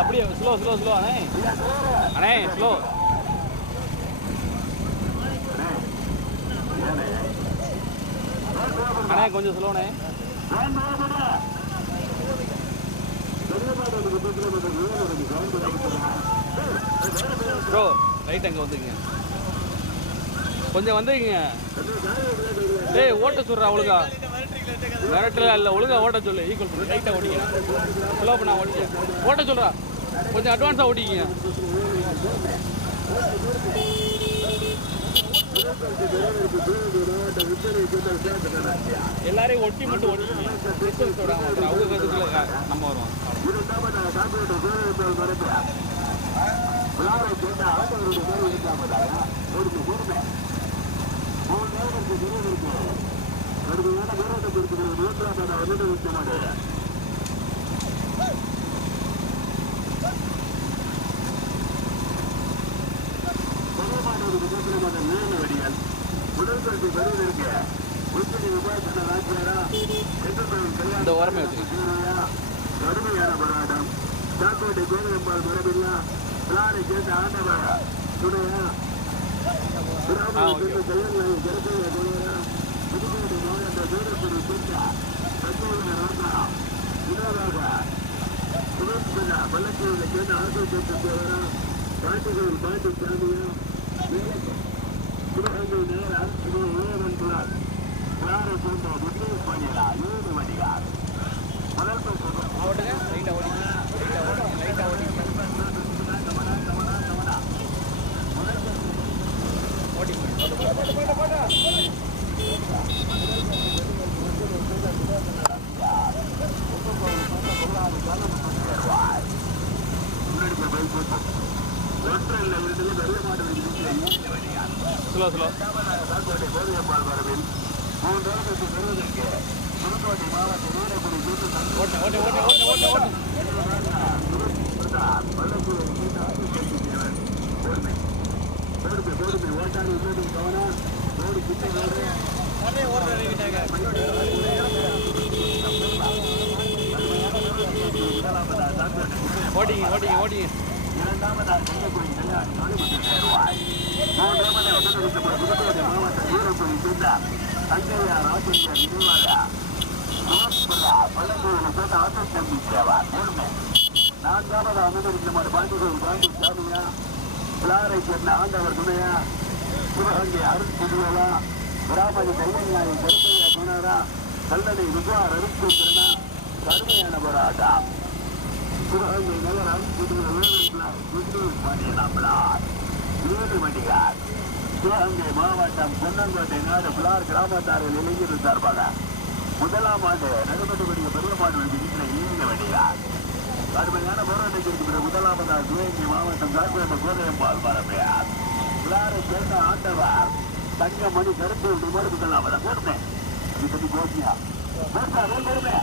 அப்படியே ஸ்லோ அண்ணே ஸ்லோ அண்ணே கொஞ்சம் ஸ்லோண்ணே ப்ரோ ரைட் அங்கே வந்துருங்க கொஞ்சம் வந்துருங்க டேய் ஓட்ட சொல்கிறா ஒழுங்கா மிரட்டல இல்லை ஒழுங்கா ஓட்ட சொல்லு ஈக்குவல் பண்ணு ரைட்டாக ஓட்டிங்க ஸ்லோ பண்ணா ஓட்டிங்க ஓட்ட சொல்கிறா கொஞ்சம் அட்வான்ஸாக ஓட்டிக்கிங்க எல்லாரையும் ஒட்டி மட்டும் ஓட்டிக்கிங்க அவங்க இதுக்குள்ள நம்ம வருவோம் இந்த ஓரமே கடுமையான போராட்டம் சாக்கோட்டை கோவிலம்பால் மரபில்லா பிளாரை கேட்ட ஆண்டவரா துணையா புதுக்கோட்டை மாவட்ட வீரப்படி சுற்றா சத்தியவன ராஜா இதனாக சுரேஷ்பதா பள்ளத்தூரில் கேட்ட ஆசைப்பட்டவரா பாட்டுகளில் பாட்டு சாமியா சிவகங்கை நேரால் சிவ ஏவன்றார் யாரை சேர்ந்த விக்னேஷ் பண்ணிடா 7 வடிகார் முதல் ஓடுங்க லைட்டா ஓடிங்க ஸ்லோ கோவிலம்பால் வரவில் 3 வருடத்துக்கு பெறுவதற்கு புதுக்கோட்டை மாவட்ட வீரக்குடி ஓட்டாளி கவனம் ரோடு ஓட்டிங்க இரண்டாவதாக கள்ளக்குடி கல்யாணி நடைபெற்று புதுக்கோட்டை மாவட்ட வீரக்குடி சேர்ந்த தங்கையார் ஆசிரியர் நினைவாக பள்ளத்தூரில் சேர்ந்த ஆட்டோ தம்பி சேவா நேர்மை நான்காவது அனுமதிக்குமாறு பாண்டிகோவில் பாண்டி சாமியா பிளாரை சேர்ந்த ஆண்டவர் துணையா சிவகங்கை அருண் புதுவலா விராமதி தைவன்யாயை கருப்பையா துணரா கல்லணை விஜயார் அருட்சந்திரனா கடுமையான போராட்டம் சிவகங்கை நகர் அருண் புதுவல் பாண்டியனாம்பலார் 7 வண்டிகார் சிவகங்கை மாவட்டம் பொன்னங்கோட்டை நாடு பிளார் கிராமத்தார்கள் இளைஞர்கள் சார்பாக முதலாம் ஆண்டு நடைபெற்றக்கூடிய பெரிய மாடு விதிக்கிற 7 வண்டிகார் கடுமையான போராட்டத்திற்கு பிறகு முதலாவதாக சிவகங்கை மாவட்டம் காட்டுவந்த கோதையம்பால் மரபையார் பிளாரை சேர்ந்த ஆண்டவர் தங்கமணி கருப்பு நிமிடம் முதலாவதாக பொறுமை இது கோஷியா பொறுமை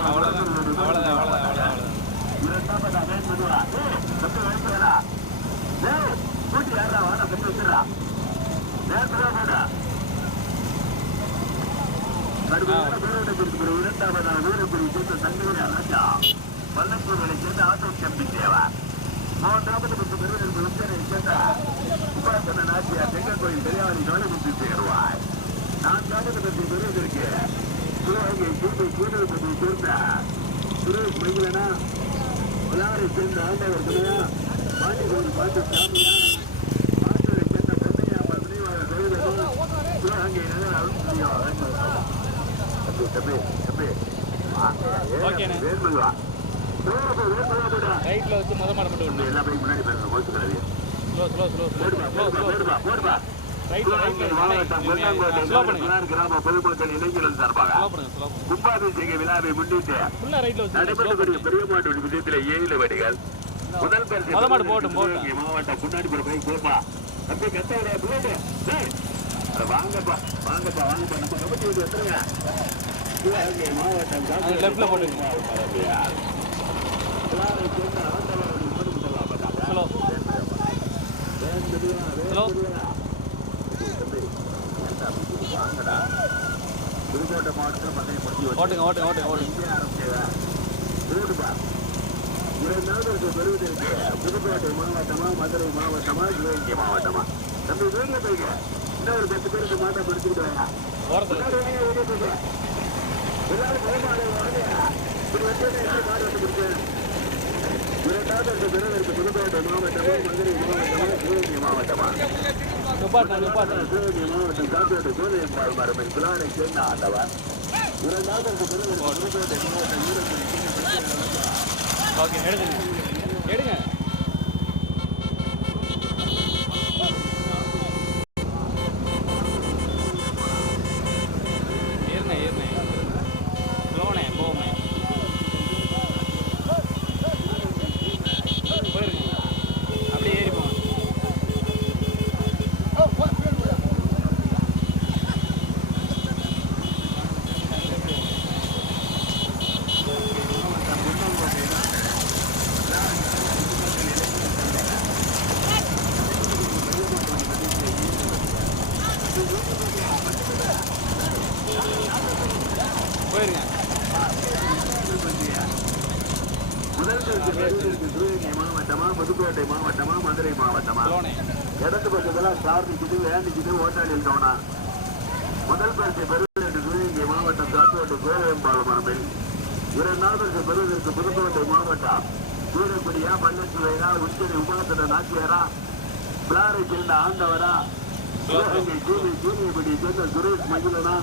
அவ்வளவுதான் வந்துடுறா நேரத்துல போடா கடுமையான போராட்டத்திற்கு ஒரு இரண்டாவதாக வீரக்குடி சேர்ந்த தங்கவேல் ராஜா பள்ளக்கூர்களை சேர்ந்த ஆட்டோ கம்பி தேவா மூன்றாவது பெறுவதற்கு உச்சனை சேர்ந்த உபாசன நாச்சியா செங்கல் கோயில் பெரியாரி நோய்முத்து சேருவார் நான்காவது பெறுவதற்கு சிவகங்கை கூடுதல் சேர்ந்த சுரேஷ் மகிழனா விழாவை சேர்ந்த ஆண்டவர் துணையா பாண்டிகோவில் பாட்டு சாமியா பாட்டூரை சேர்ந்த பொன்னையா பதினைவாக சொல்லுவதும் சிவகங்கை நகர் அருள்மொழியா ரைட்ல வச்சு முத மாட மட்டும் எல்லா பைக் முன்னாடி பேசுற மோசம் கிடையாது கிராம பொதுமக்கள் இளைஞர்கள் சார்பாக கும்பாபிஷேக விழாவை முன்னிட்டு நடைபெறக்கூடிய பெரிய மாட்டு விஷயத்தில் 7 வடிகள் முதல் பரிசு மாவட்டம் முன்னாடி போற பைக் போப்பா அப்படியே கத்த வாங்கப்பா வாங்கப்பா வாங்கப்பா நம்ம கமிட்டி வந்து வந்துருங்க மாவட்டம் புதுக்கோட்டை மாவட்டத்தில் பெறுவதற்கு புதுக்கோட்டை மாவட்டமா மதுரை மாவட்டமா சிவகங்கை மாவட்டமா தம்பி வீட்டில் போய்க்க இன்னொரு 10 பேருக்கு மாட்டம் படிச்சுக்கிட்டு வாங்க எல்லாரும் பயமாடு இப்படி வந்து மாடு வந்து கொடுத்தேன் இரண்டாவது பெறுவதற்கு புதுக்கோட்டை மாவட்டமா மதுரை மாவட்டமா சிவகங்கை மாவட்டமா சிவகங்கை மாவட்டம் காப்பீட்டு சோழியம்பாள் மரபின் பிளானை சேர்ந்த ஆண்டவர் இரண்டாவது பெறுவதற்கு புதுக்கோட்டை மாவட்டம் எடுங்க புதுக்கோட்டை மாவட்டமா மதுரை மாவட்டமா இடது பக்கத்துல கார் நிக்குது வேன் நிக்குது ஓட்டாளியில் தோணா முதல் பரிசை பெறுவதற்கு சிவகங்கை மாவட்டம் காப்பீட்டு கோவையம்பாள் மரபில் இரண்டாவது பரிசை பெறுவதற்கு புதுக்கோட்டை மாவட்டம் சூரக்குடியா பள்ளச்சுவையா உச்சனை உபாசன நாச்சியாரா பிளாரை சேர்ந்த ஆண்டவரா சிவகங்கை ஜூனியபடி சேர்ந்த சுரேஷ் மகிழனா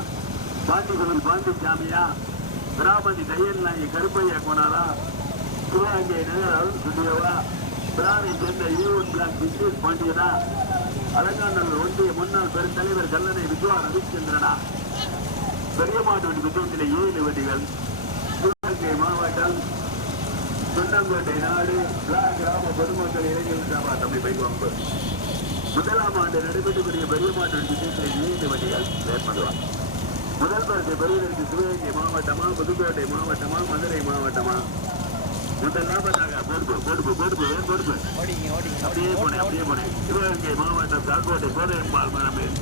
பாண்டிகோவில் பாண்டிசாமியா பிராமணி தையல் நாயகி கருப்பையா கோனாரா சிவகங்கை நகர் அருள் சுண்டியவா பிராரை சேர்ந்த ஈவன் பிளாக் பிஸ்னஸ் பாண்டியனா அலங்காநல்லூர் ஒன்றிய முன்னாள் பெருந்தலைவர் கல்லணை விஜயா ரவிச்சந்திரனா பெரிய மாட்டு வண்டி புத்தகத்திலே 7 வண்டிகள் சிவகங்கை மாவட்டம் தொண்டங்கோட்டை நாடு கிராம பொதுமக்கள் இளைஞர்கள் சபா தம்பி பைவாம்பு முதலாம் ஆண்டு நடைபெற்றக்கூடிய பெரிய மாட்டு வண்டி புத்தகத்திலே 7 வண்டிகள் ஏற்படுவார் முதல் பரிசை பெறுவதற்கு சிவகங்கை மாவட்டமா புதுக்கோட்டை மாவட்டமா மதுரை மாவட்டமா முதலாவதாக பொறுப்பு அப்படியே போனேன் சிவகங்கை மாவட்டம் காக்கோட்டை கோதையம்பாள் மரபில்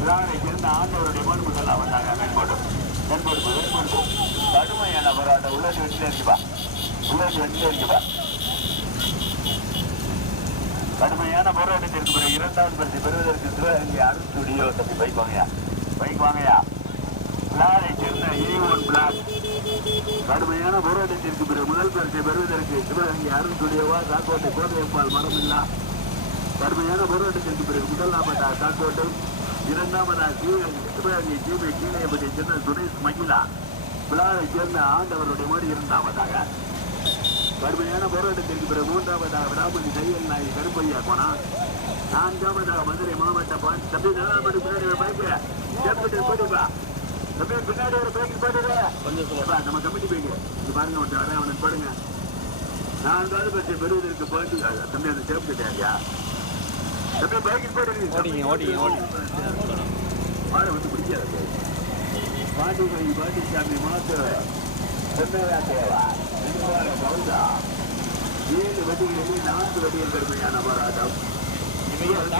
பிளானை சேர்ந்த ஆண்டவருடைய மண் முதலாவதாக வெண்பொடுப்பு கடுமையான போராட்டம் உள்ளது வெற்றிலேருக்குவா கடுமையான போராட்டத்திற்கு பிறகு 2வது பரிசு பெறுவதற்கு சிவகங்கை அருள் ஸ்டுடியோ தம்பி பைக் வாங்கயா பிளானை சேர்ந்த A1 பிளாக் கடுமையான போராட்டத்திற்கு பிறகு முதல் பரிசை பெறுவதற்கு சிவகங்கை அருள் ஸ்டுடியோவா காக்கோட்டை கோதையம்பாள் மரமில்லா கடுமையான போராட்டத்திற்கு பிறகு முதலாவதாக காக்கோட்டை 2வதாக சிவகங்கை ஜீவை கீழையபடி சேர்ந்த சுரேஷ் மகிழா பிளானை சேர்ந்த ஆண்டவருடைய மோடி 2வதாக கடுமையான போராட்டத்திற்கு பிறகு 3வதாக விடாமணி தையல் நாயகி கருப்பையா கோனா 4வதாக மதுரை மாவட்டம் தம்பி நல்லாமணி பின்னாடி பைக்கு போட்டுப்பா தம்பி பின்னாடி ஒரு பைக்கு போட்டுப்பா நம்ம கமிட்டி பைக்கு இது பாருங்க ஒருத்தர் அவனுக்கு போடுங்க 4வது பரிசை பெறுவதற்கு போட்டு தம்பி அந்த சேஃப்டி தேவையா தம்பி பைக்கு போட்டு மாட வந்து பிடிக்காது பாண்டிசாமி மாத்து சென்னையா தேவா 7 வண்டிகளில் 4 வண்டிகள் கடுமையான போராட்டம் நீங்கள்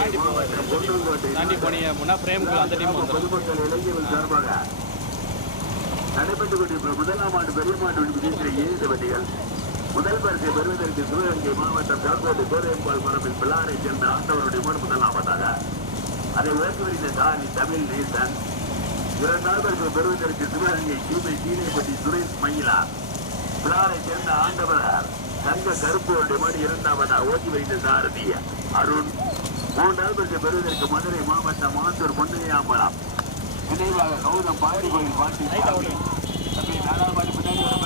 தாண்டி போனீங்க அப்படின்னா பிரேமுக்குள்ள அந்த டீம் வந்துடும். பொதுமக்கள் இளைஞர்கள் சார்பாக நடைபெற்றுக் கொண்டிருக்கிற முதலாம் ஆண்டு பெரிய மாட்டு விடுதியில் 7 வண்டிகள் முதல் பரிசை பெறுவதற்கு சிவகங்கை மாவட்டம் காக்கோடு கோதையம்பாள் மரபில் பிள்ளாரை சேர்ந்த ஆண்டவருடைய முதலாவதாக அதை உயர்த்தி வருகிற தானி தமிழ் நேசன். இரண்டாவது பரிசை பெறுவதற்கு சிவகங்கை சீமைப்பட்டி சுரேஷ் மயிலா பிள்ளாரை சேர்ந்த ஆண்டவர் தங்க கருப்போருடைய மணி இரண்டாவதாக ஓட்டி வருகிற சாரதி அருண். மூன்றாவது பரிசை பெறுவதற்கு மதுரை மாவட்டம் மாத்தூர் பொன்னையாம்பலம் நினைவாக கௌதம் பாடி கோயில் பாட்டி நாலாவது பாட்டி பின்னாடி ஒரு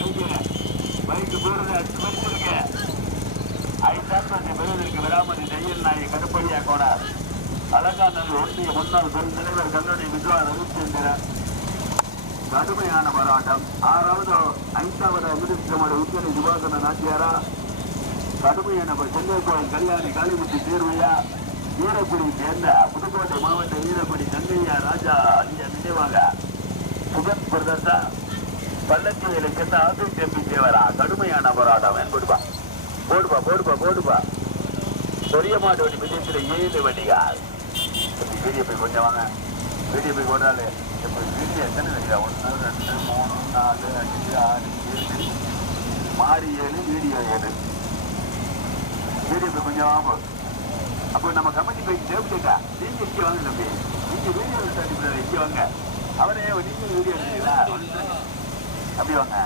பைக்கு போறது அடிச்சு மறிச்சிருக்க. 5ஆம் பரிசை பெறுவதற்கு விராமதி தையல் நாயகி கருப்பையா கோடார் அலங்காநல்லூர் ஒன்றிய முன்னாள் தலைவர் கல்லூரி வித்வா ரவிச்சந்திரன். கடுமையான போராட்டம். 6வது 5வது அமிர்தகுமார் உச்சனை திவாகர நாச்சியாரா கடுமையான சென்னை கோயில் கல்யாணி காளிமுத்தி தேர்வையா வீரக்குடி சேர்ந்த புதுக்கோட்டை மாவட்ட வீரக்குடி தங்கையா ராஜா அலியா நினைவாக சுகத் பிரதர்ஷா பள்ளத்தியில சேர்ந்த ஆது டெம்பி தேவரா கடுமையான போராட்டம். போடுப்பா போடுப்பா போடுப்பா போடுப்பா பெரிய மாட்டு வண்டி விஜயத்தில் 7 வண்டிகள். வீடியோ போய் கொஞ்சம் வாங்க. வீடியோ போய் போட்டாலே இப்போ வீடியோ எத்தனை வண்டியா 1 2 3 4 5 6 7 மாறி 7 வீடியோ 7 வீடியோ போய் கொஞ்சம் வாங்க. அப்போ நம்ம கமிட்டி போய் தேவைக்கா நீங்க இங்கே வாங்க தம்பி. நீங்க வீடியோ எடுத்து இங்கே வாங்க. அவரே நீங்க வீடியோ எடுத்தீங்களா அப்படி வாங்க.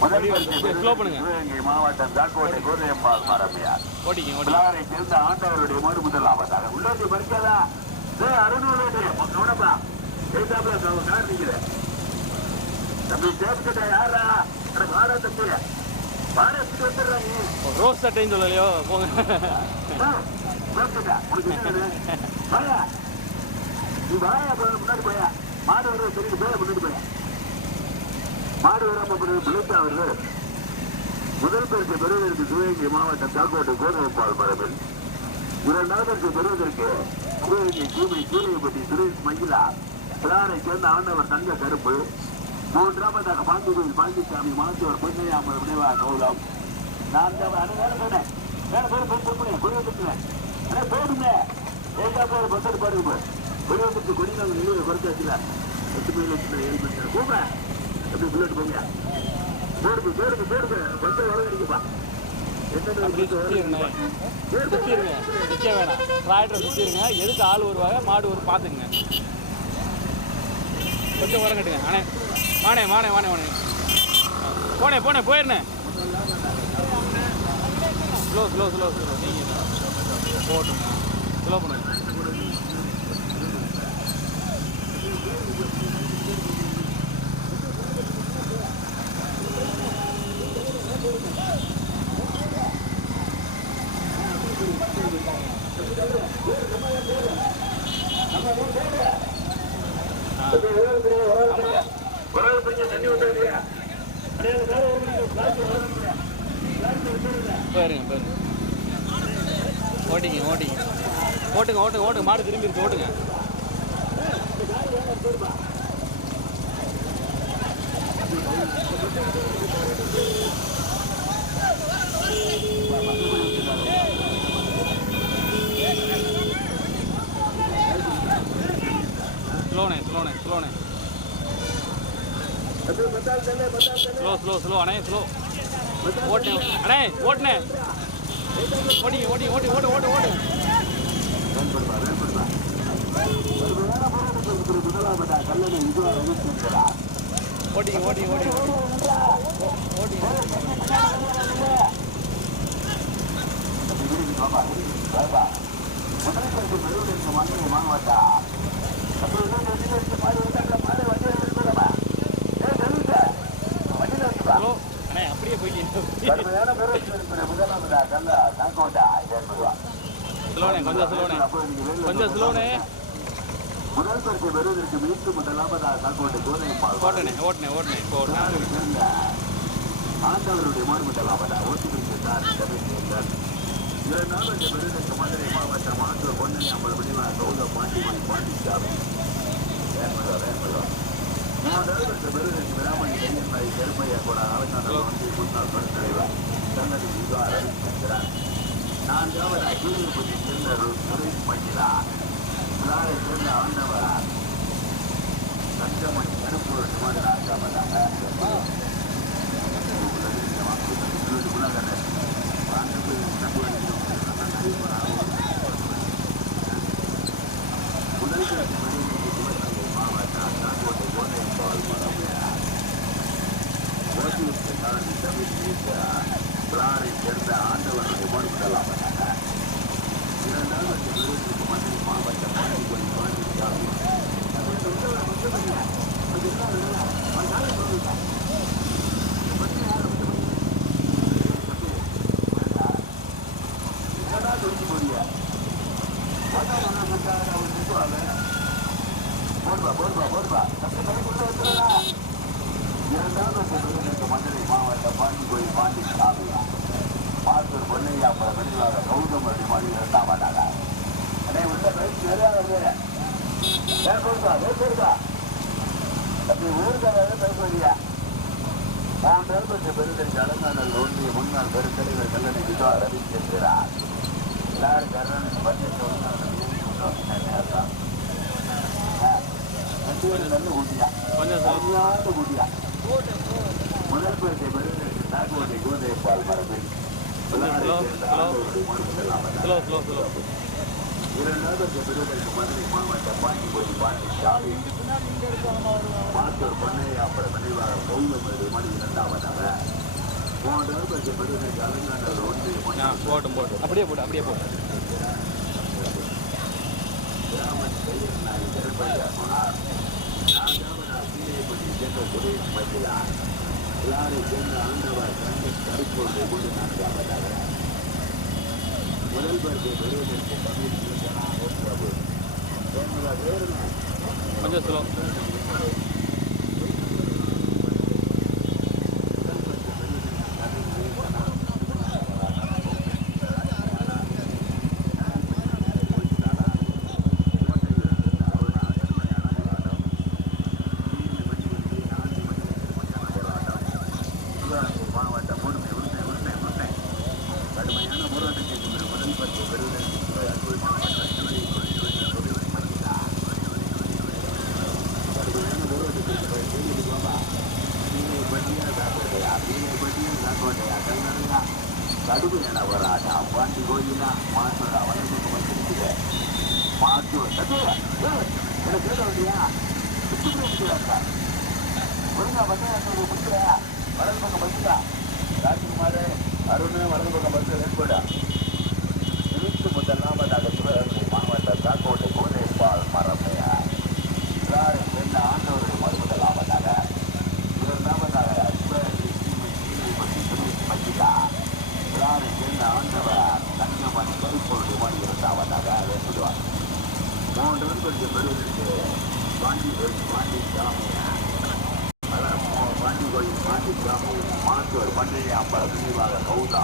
முதல் சிவகங்கை மாவட்டம் தாக்கோட்டை கோதையம்பாள் மரபியார் பிள்ளாரை சேர்ந்த ஆண்டவருடைய முதலாவதாக உள்ளே பறிக்காதா அருணப்பா கார் நிக்கிற தம்பி சேப்கிட்ட யாரா வாடா தம்பி வாடா வந்துடுறாங்க. ரோஸ் சட்டைன்னு சொல்லலையோ போங்க. நீ வாயா முன்னாடி போயா மாடு வர தெரியுது போய முன்னாடி போயா மாடு வராம பிள்ளைத்தா அவர்கள் முதல் பரிசை பெறுவதற்கு சிவகங்கை மாவட்டம் தாக்கோட்டை கோதையம்பாள் மரபில். இரண்டாவது பரிசை பெறுவதற்கு சிவகங்கை சீமைப்பட்டி சுரேஷ் மயிலா பிள்ளாரை சேர்ந்த ஆண்டவர் தங்க கருப்பு. மூன்றாவதாக பாண்டிகோயில் பாண்டிசாமி மாத்தூர் பொன்னையாம்பல் நினைவாக கௌதம். 4வது சொன்னேன் போடுங்க பசங்க பாருங்க வெளிவந்துட்டு கொடி நாங்கள் நிலையை குறைச்சாச்சுல 8 மைல் 7 போங்க எப்படி புல்லட் போங்க போடுங்க போடுங்க போடுங்க பஸ் வளர்ந்துருக்குப்பா. சுற்றிருங்க நிற்க வேணாம். டிராக்டரை சுற்றிருங்க. எதுக்கு ஆள் வருவாங்க மாடு ஒரு பார்த்துக்குங்க. கொஞ்சம் உரம் கட்டுங்க. அண்ணே வாணே வாணே வாணே வாணே போனே போனே போயிருந்தேன். ஸ்லோ ஸ்லோ ஸ்லோ ஸ்லோ நீங்கள் போட்டுங்க. ஸ்லோ பண்ணுங்க. போயிருங்க போயிருங்க. ஓட்டிங்க ஓட்டிங்க ஓட்டுங்க ஓட்டுங்க ஓட்டுங்க. மாடு திரும்பி இருக்கு ஓட்டுங்க. ஸ்லோனே ஸ்லோனே ஸ்லோனே ஸ்லோ ஸ்லோ ஸ்லோ அண்ணே ஸ்லோ ஓட்டுனே அண்ணே ஓட்டுனே ஓட்டிங்க ஓட்டி ஓட்டி ஓட்டு ஓட்டு ஓட்டு. ஓட்டிங்க ஓட்டி ஓட்டி ஓட்டி அண்ணே அப்படியே போயிட்டு ஸ்லோனே கொஞ்சம் ஸ்லோனே கொஞ்சம் ஸ்லோனே. முதல் பரிசை பெறுவதற்கு மீட்டு முதலாவதாக தாக்கோட்டை கோதையம்பாள் ஓட்டனே ஓட்டனே ஓட்டனே இப்போ ஆண்டவருடைய முதலாவதாக ஓட்டி வைத்தார். இரண்டாவது பெறுவதற்கு மதுரை மாவட்டம் மாத்தூர் பொன்னையாம்பல் விடிவாக கௌதம் பாண்டிசாமி. மூன்றாவது பெறுவதற்கு விராமணி கையன்மாரி கருப்பையா கூட அலங்காநல்லூர் ஒன்றிய முன்னாள் தலைவர் கல்லூரி வித்வா ரவிச்சந்திரன். நான்காவது அகிலபதி சேர்ந்த சுரேஷ் மகிழா விழாவை சேர்ந்த ஆண்டவர் தங்கமணி கருப்பூர் சுமார் நான்காவதாக சேர்ந்த ஆண்டவர்கள் மறுபடலாமட்டாங்க இரண்டாவது விருதுக்கு மதுரை மாவட்ட பாண்டிகொடி பாண்டிச்சாமி மதுரை மாவட்ட பாண்டிகொடி பாண்டிச்சாமி மாத்தூர் பொன்னையா வெளிவாக கௌதம் அப்படி மணி இரண்டாவதாக அதே உள்ள பயிற்சி நிறையா அப்படி ஊருக்காக பேசுவதியா நான் பெருப்பற்ற பெருந்தறிஞர் அலங்காநல் ஒன்றிய முன்னாள் பெருந்தலைவர் கல்லணை விஜா ரவிச்சந்திரார் எல்லாரும் கரணன் பட்ஜெட் நல்ல ஊட்டியா சரியான ஊட்டியா முதல் பேட்டை பெருந்தறிஞர் நாகோட்டை கோதைப்பால் மரபில் இரண்டாவது பெருதற்கு மதுரை மாவட்ட பாண்டிகோடி பாண்டிச்சாமி மாத்தூர் பொன்னையாப்பட நினைவாக கௌதமதி மணி இரண்டாவதாக மூன்றாவது பெருதற்கு அலங்காநல் ஒன்றிய போட்டும் அப்படியே போட்டு கிராமன் பெயர் நாய் திருப்பையா சொன்னார் நான்காவது சீரைப்பட்டி சென்ற சுரேஷ் மகிழா எல்லாரும் சேர்ந்த ஆண்டவர் கருப்பூர் கொண்டு நான்காவதாக முதல் பரிசை பெறுவதற்கு தமிழ் பிரபு கொஞ்சம் ஸ்லோ கடுகு என வராதா பாண்டி கோயிலா மாசோட அவனுக்கு வந்துருக்குது மாசோ எனக்கு கேட்க வேண்டியா ஒழுங்கா பசங்க முடிக்கிற வலது பக்கம் பஸ்ஸா ராஜ்குமார் அருண் வலது பக்கம் பஸ் ஏற்படா நிறுத்து முதலாம் சிவகங்கை மாவட்ட காக்கோட்டை கோதைப்பால் மரமையா என்ன ஆண்டவருடைய மறுமுதலாவதாக இரண்டாவதாக சிவகங்கை மகிழா விழாவை சேர்ந்த ஆண்டவர் தங்கமணி கருப்பொருடைய மணி இரண்டாவதாக ஏற்படுவார் மூன்று பெறுவதற்கு பாண்டிச்சாமி மாத்தூர் பண்டையாப்பட நினைவாக கௌதா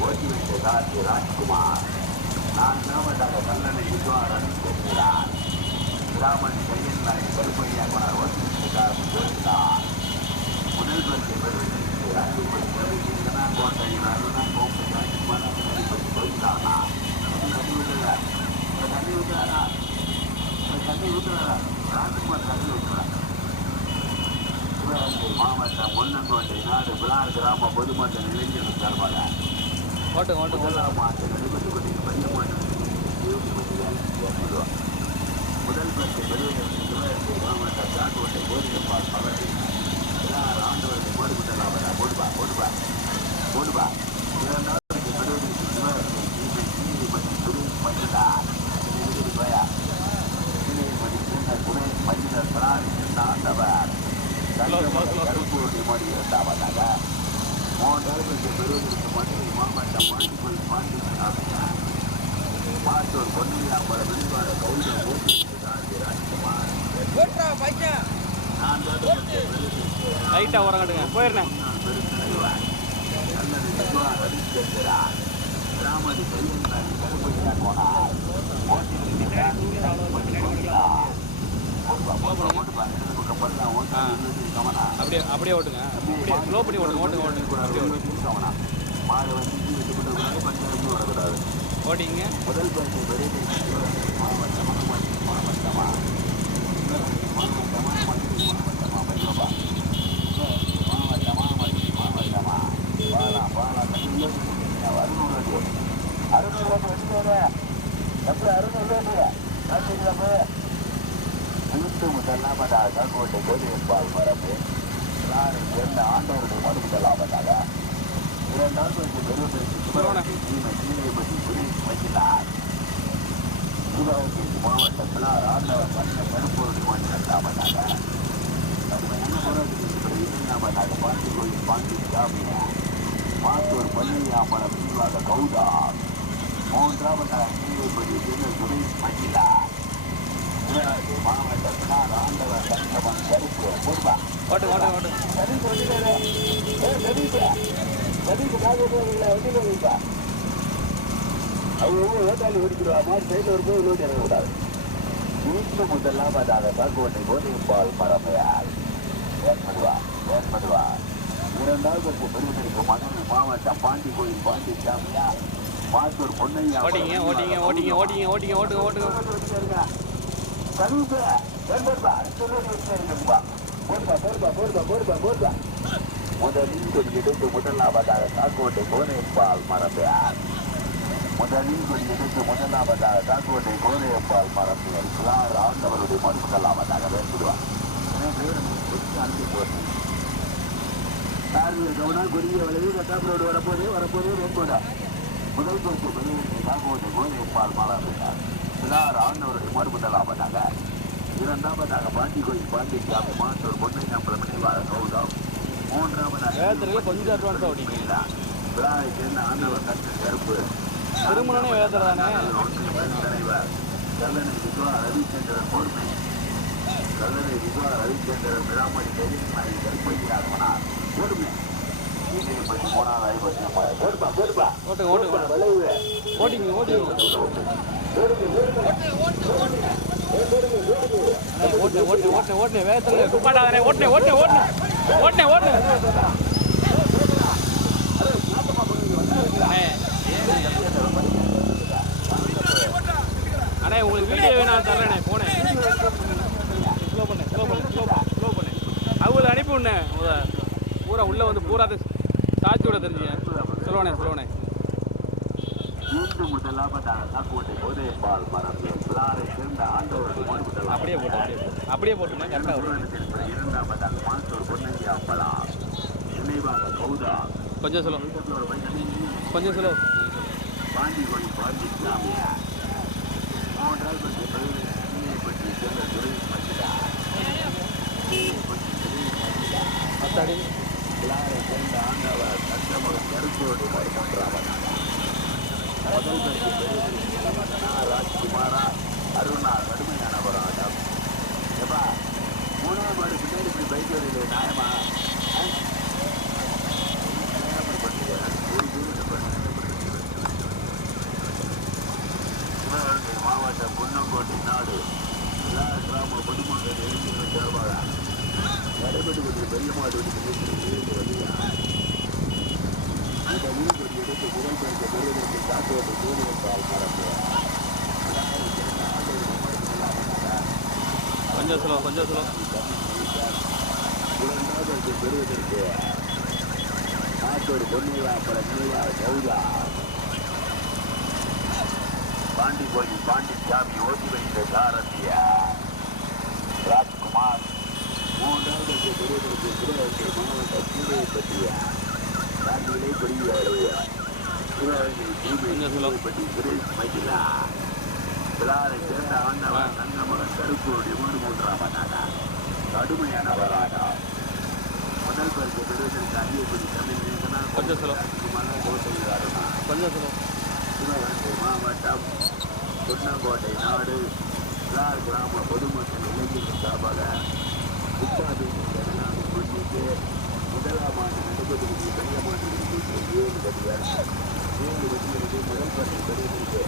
ஓட்டி வைத்த கார்த்தி ராஜ்குமார் நான்காவதாக கல்லணை விஸ்வாரன் பேசுகிறார் கிராமன் கையன் நாய் கருப்பையா கொண்டார் ஓட்டி வைத்த கார்த்தி கோவிந்தா முதல் பரிசை பெறுவதற்கு ராஜ்குமார் கோட்டையின் அருணா கோப்பை ராஜ்குமார் கோவிந்தானா தண்ணி ஊற்றுறாரா ராஜ்குமார் தண்ணி ஊற்றுறார் சிவகங்கை மாவட்டம் பொன்னங்கோட்டை நாடு பிளார் கிராம பொதுமன்ற இளைஞர்கள் சார்பாக மாவட்டம் நடைபெற்றுக் கொண்டிருக்கும் முதல் பரிசை பெறுவதற்கு சிவகங்கை மாவட்டம் காக்கோட்டை கோரிப்பால் பகுதி எல்லார் ஆண்டவர்கள் போடுபட்டலாவதா போடுபா இரண்டாவது பெறுவதற்கு சிவகங்கை நீதிபதி சுரேஷ் மகிழார் சுரேஷ் மகிழர் பிராணி ஆண்டவர் கருப்பூருடைய மொழி இரண்டாவதாக மூன்றாவது பெறுவதற்கு மதுரை மாவட்டம் பாண்டிகோடி பாண்டிச்சாமி மாத்தூர் பொன்னையாப்பட வெளிவாக கௌதம் ஓட்டி ராஜ்குமார் லைட்டா உரங்கட்டுங்க போயிருந்தேன் கிராமதி கையன் கருப்பையா போனார் அப்படியே ஓட்டுங்க ஸ்லோ பண்ணி ஓட்டுங்க மாடு வந்து பஞ்சாயத்து வரக்கூடாது ஓடிங்க முதல் பரிசு பெறுவதற்கு சிவகங்கை மாவட்டமா மதுரை மாவட்டமா வைகோபா மாவட்டமா மதுரை மாவட்டமா பாலா அறுநூறு வெட்டியாரு எப்படி 600 பார்த்தீங்களா? அழுத்து முதலாவதாக கோட்டை கோடியப்பால் மரபு எல்லாரும் சேர்ந்த ஆண்டவருடைய மறு முதலாவதாக 2 பெறுவதற்கு சீமைப்பட்டி சுரேஷ் மகிழார் சிவகங்கை மாவட்டத்தில் ஆண்டவர் மன்ன கருப்பூர் இரண்டாவதாக கடுமையான போராட்டத்திற்கு 2ஆவதாக பாண்டி கோயில் பாண்டி சாமியா மாத்தூர் பள்ளியாம்பலம் விரிவாக கௌதா 3ஆவதாக சீமைப்பட்டி சுரேஷ் மகிழார் மாவட்டத்தில் ஆண்டவர் தங்கமன் கருப்பு பொறுப்பா ஓட்டாளி ஓடிக்கிறா மாதிரி சைடில் ஒரு போய் நோட்டி இறங்கக்கூடாது. வீட்டு முதலாவதாக கோட்டை கோதைப்பால் மரமையால் ஏற்படுவா 2வது பெருமைக்கு மதுரை மாவட்டம் பாண்டி கோயில் பாண்டி சாமியா மாத்தூர் பொன்னையா முதலில் எடுத்து முதலாவதாக காக்கோட்டை கோதைப்பால் மரமையால் காக்கோட்டை கோதைப்பால் மரமையால் ஆண்டவருடைய மறு முதலாவதாக வேண்டுவார். கவனா குறுகிய வளைவு கட்டாப்பரோடு வரப்போதே வேட்போடா முதல் பரிசு பெறுவதற்கு காக்கோட்டை கோதைப்பால் மரமையால் ஆண்டவருடைய மறு முதலாவதாக 2ஆவதாக பாண்டி கோயில் பாண்டி சாமி மாத்தூர் பொன்னையாம்பலம் நினைவாக கௌதம் 3ஆவதாக கொஞ்சம் அட்வான்ஸா ஓடிங்களா சேர்ந்த ஆண்டவர் கட்சி கருப்பு திருமணம் வேதனை தலைவர் கல்லணை விஸ்வா ரவிச்சந்திரன் பொறுமை கல்லணை விஸ்வா ரவிச்சந்திரன் விராமணி கைதிமாரி கருப்பையாகவனார் பொறுமை 3 வேகத்தில் குப்பாடாதே ஓட்டனே அண்ணே உங்களுக்கு வீடியோ நான் தரேண்ணே போனேன் ஸ்லோ பண்ணு அவங்கள அனுப்பி விடனேன் பூரா உள்ளே வந்து பூரா சாட்சி விட தெரிஞ்சுங்க சொல்லுவானே அப்படியே போட்டுனா கரெக்டாக வரும். கொஞ்சம் சொல்ல பாண்டி கோயில் பாண்டி சாமியா ஆண்டவர் தங்கமகன் கருப்போடு ராஜ்குமாரா அருணா கடுமையான போராட்டம் எப்பா 3ஆம் ஆண்டு பின்னாடி இப்படி பைக் வருது நியாயமா சிவகங்கை மாவட்டம் குன்னங்கோட்டை நாடு எல்லா கிராம பொதுமக்கள் எழுதி சார்பாக நடைபெற்று கொண்டு பெரிய மாடு இந்த ஊருக்கு எடுத்து முதல் பரிசு பெறுவதற்கு காட்டுவதை தூதுவத்தால் மரபு கொஞ்சம் சொல்ல 2வது பெறுவதற்கு நாட்டூர் பொன்னியாப்பல கௌதா பாண்டி கோயில் பாண்டி சாமி ஓட்டி வைத்த சாரதிய ராஜ்குமார் 3வது பெறுவதற்கு சிவகங்கை மாவட்ட சீரை பற்றிய காந்தியிலே பெரிய சிவகங்கை பற்றி சுரேஷ் மகிழா பிளாரை சேர்ந்த ஆண்டவர் தங்கமகன் கருப்பூருடைய 3ஆவதாக கடுமையான போராட்டம் முதல் பரிசு பெறுவதற்கு அதிகப்படி தமிழ் சிவகங்கை மாவட்டம் குன்னங்கோட்டை நாடு பிளார் கிராம பொதுமக்கள் இளைஞர்கள் சார்பாக புத்தாபின் முன்னிட்டு 1ஆம் ஆண்டு நடைபெறுவதற்கு பெரிய மாநில 7 கடிகார் 7 வெற்றிகளுக்கு முதல் பரிசு பெறுவதற்கு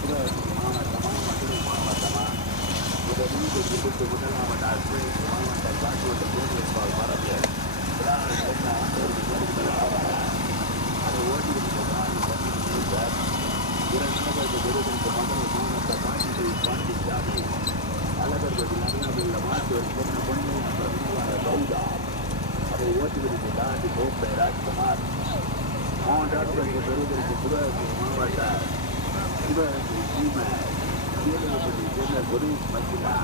சிவகங்கை மாவட்டமா மதுரை மாவட்டமா முதலில் எடுத்து 1ஆவதாக சிவகங்கை மாவட்ட காட்டுவட்ட கோடியப்பால் மரபு பிளாரை சேர்ந்த ஆண்டவருக்கு அதை ஓட்டி 2வது சிவகங்கை சீமை சீரகப்பட்டி சேர்ந்த குரீஷ் மச்சிலா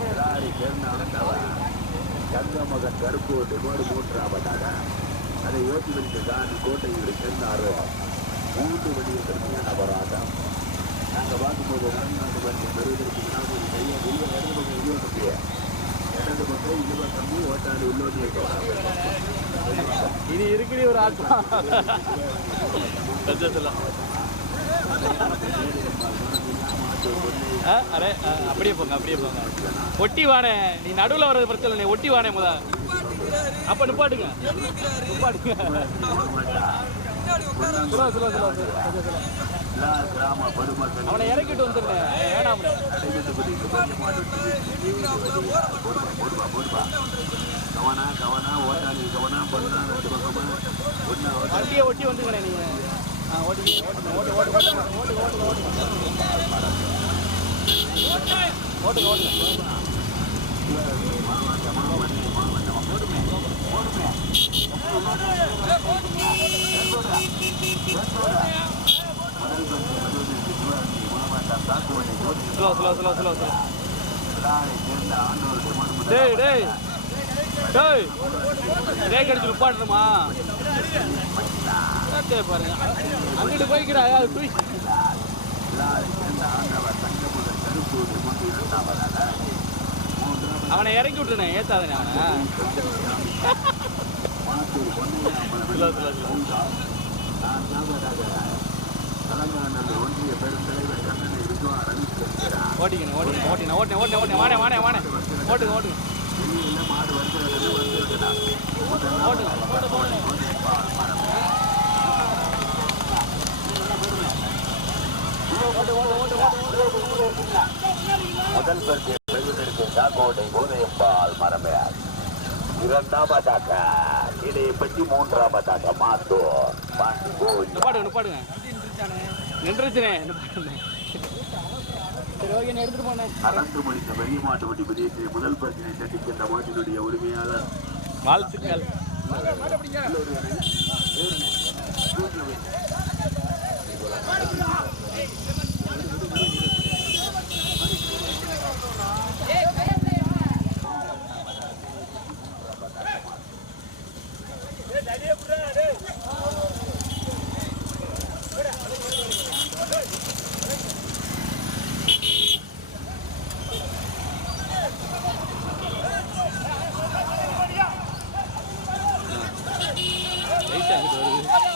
கிடாரி சேர்ந்த ஆண்டவன் கங்கமகன் கருப்போட்டு கோடு மூன்றாவதாக அதை ஓட்டி வைத்த தான் கோட்டையை சேர்ந்தாரோ 3 வழியை கடுமையான போராட்டம். நாங்கள் பார்க்கும்போது 4 வண்டி பெறுவதற்கு வினாடி கையை வெளியே இடது பக்கம் வெளியே இடது பக்கம் இழுவ ஓட்டாளி உள்ளோட்டி இது இருக்குது ஒரு ஆட்டம். அரே அப்படியே போங்க அப்படியே போங்க. ஒட்டி வானே நீ நடுவில் வர்றது பிரச்சனை நீ ஒட்டி வானே முத. அப்ப நிப்பாட்டுங்க நிப்பாட்டுங்க. அவனை இறக்கிட்டு வந்துருங்க வேணாம். வண்டியை ஒட்டி வந்துருங்க நீங்க. ஓட்டுங்க ஓட்டுங்க ஓட்டுங்க ஓட்டுங்க ஓட்டுங்க ஓட்டுங்க ஓட்டுங்க. Slow slow slow slow slow. டேய் டேய் டேய் பிரேக் அடிச்சு நிப்பாட்டணுமா? பாருங்க அங்கிட்டு போய்க்கிறா தூய். அவனை இறக்கி விட்டுனே ஏத்தாதனே அவனை. ஓட்டிக்கணும் ஓட்டிக்கணும் ஓட்டிக்கணும் ஓட்டின ஓட்டின ஓட்டின வானே வானே வானே ஓட்டுங்க ஓட்டுங்க முதல் பரிசை பெறுவதற்கு காக்கோட்டை கோதையம்பால் மரமையார். 2ஆவதாக இடையப்பட்டி 3ஆவதாக மாத்தூர் பாண்டி கோயில். நிப்பாடுங்க நின்றுச்சுனே. சரி ஓகே எடுத்துட்டு போனேன். நடந்து முடிந்த பெரிய மாட்டு வண்டி பதியத்தில் முதல் பரிசினை தட்டி சென்ற மாட்டினுடைய உரிமையாளர் வாழ்த்துக்கள். ரைட்டா இது வருது.